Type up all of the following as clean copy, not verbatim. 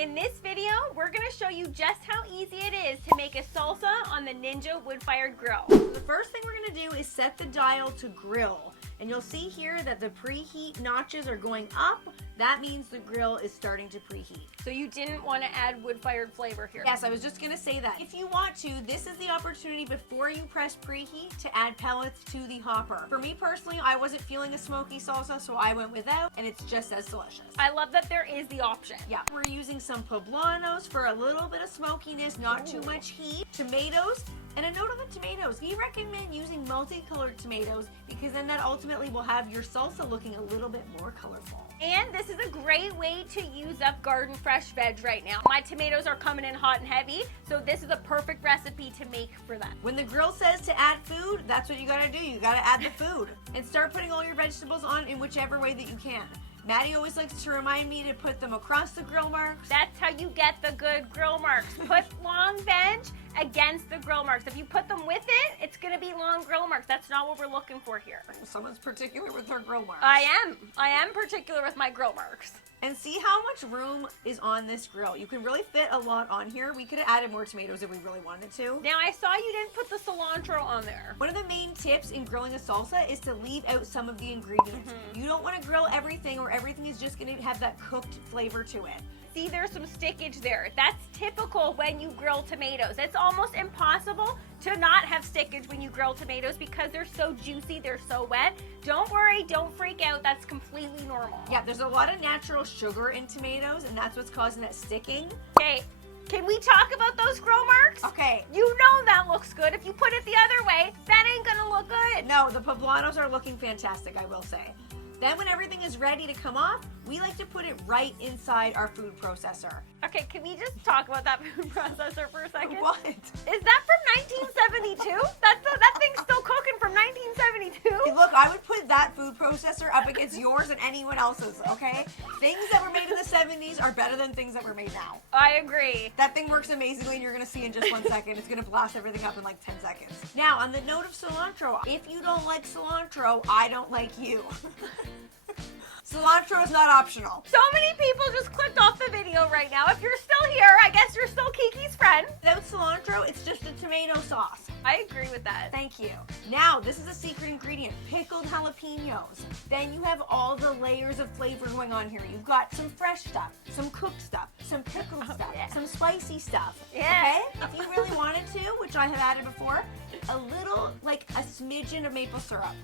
In this video, we're going to show you just how easy it is to make a salsa on the Ninja Woodfire Grill. The first thing we're going to do is set the dial to grill. And you'll see here that the preheat notches are going up. That means the grill is starting to preheat. So you didn't want to add wood-fired flavor here. Yes, I was just going to say that. If you want to, this is the opportunity before you press preheat to add pellets to the hopper. For me personally, I wasn't feeling a smoky salsa, so I went without, and it's just as delicious. I love that there is the option. Yeah, we're using some poblanos for a little bit of smokiness, not too much heat. Tomatoes. And a note on the tomatoes, we recommend using multicolored tomatoes because then that ultimately will have your salsa looking a little bit more colorful. And this is a great way to use up garden fresh veg right now. My tomatoes are coming in hot and heavy, so this is a perfect recipe to make for them. When the grill says to add food, that's what you gotta do. You gotta add the food. And start putting all your vegetables on in whichever way that you can. Maddie always likes to remind me to put them across the grill marks. That's how you get the good grill marks. Put long veg against the grill marks. If you put them with it, it's going to be long grill marks. That's not what we're looking for here. Someone's particular with their grill marks. I am particular with my grill marks. And see how much room is on this grill. You can really fit a lot on here. We could have added more tomatoes if we really wanted to. Now, I saw you didn't put the cilantro on there. One of the main tips in grilling a salsa is to leave out some of the ingredients. You don't want to grill everything or everything is just going to have that cooked flavor to it. See, there's some stickage there. That's typical when you grill tomatoes. It's almost impossible to not have stickage when you grill tomatoes because they're so juicy, they're so wet. Don't worry, don't freak out. That's completely normal. Yeah, there's a lot of natural sugar in tomatoes, and that's what's causing that sticking. Okay, can we talk about those grill marks? Okay. You know that looks good. If you put it the other way, that ain't gonna look good. No, the poblanos are looking fantastic, I will say. Then when everything is ready to come off, we like to put it right inside our food processor. Okay, can we just talk about that food processor for a second? What? Is that from 1972? That thing's still cooking from 1972? Hey, look, I would put that food processor up against yours and anyone else's, okay? Things that were made in the 70s are better than things that were made now. I agree. That thing works amazingly and you're gonna see in just 1 second. It's gonna blast everything up in like 10 seconds. Now, on the note of cilantro, if you don't like cilantro, I don't like you. Cilantro is not optional. So many people just clicked off the video right now. If you're still here, I guess you're still Kiki's friend. Without cilantro, it's just a tomato sauce. I agree with that. Thank you. Now, this is a secret ingredient, pickled jalapenos. Then you have all the layers of flavor going on here. You've got some fresh stuff, some cooked stuff, some pickled stuff, yeah. some spicy stuff. Yeah. Okay? If you really wanted to, which I have added before, a little, like a smidgen of maple syrup.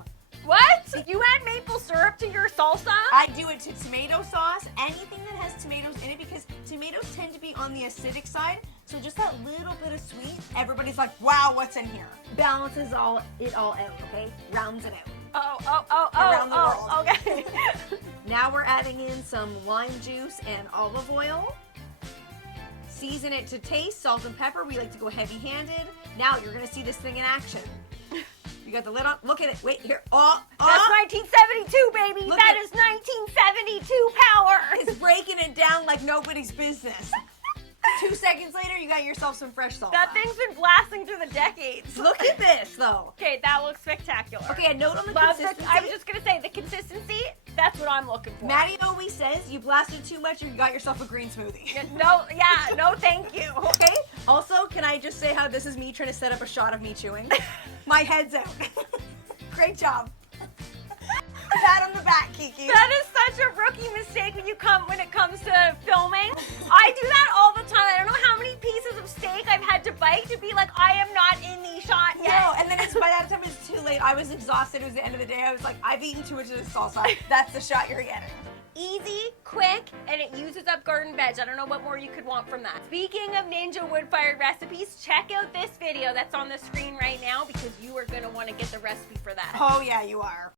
What? You add maple syrup to your salsa? I do it to tomato sauce, anything that has tomatoes in it, because tomatoes tend to be on the acidic side, so just that little bit of sweet, everybody's like, wow, what's in here? Balances it all out, okay? Rounds it out. Around the world. Okay. Now we're adding in some lime juice and olive oil. Season it to taste, salt and pepper. We like to go heavy-handed. Now you're gonna see this thing in action. You got the lid on. Look at it. Wait, here. That's 1972, baby. That is 1972 power. It's breaking it down like nobody's business. 2 seconds later, you got yourself some fresh salsa. That thing's been blasting through the decades. Look at this, though. Okay, that looks spectacular. Okay, a note on the consistency. I was just going to say, the consistency, that's what I'm looking for. Maddie always says you blasted too much or you got yourself a green smoothie. No, thank you. Okay? Also, can I just say how this is me trying to set up a shot of me chewing? My head's out. Great job. Pat on the back, Kiki. That is such a rookie mistake when it comes to filming. I do that all the time. I don't know how many pieces of steak I've had to bite to be like, I am not in the shot yet. No, and then by that time it's too late. I was exhausted. It was the end of the day. I was like, I've eaten too much of this salsa. That's the shot you're getting. Easy, quick, and it uses up garden veg. I don't know what more you could want from that. Speaking of Ninja Woodfire recipes, check out this video that's on the screen right now because you are going to want to get the recipe for that. Oh yeah, you are.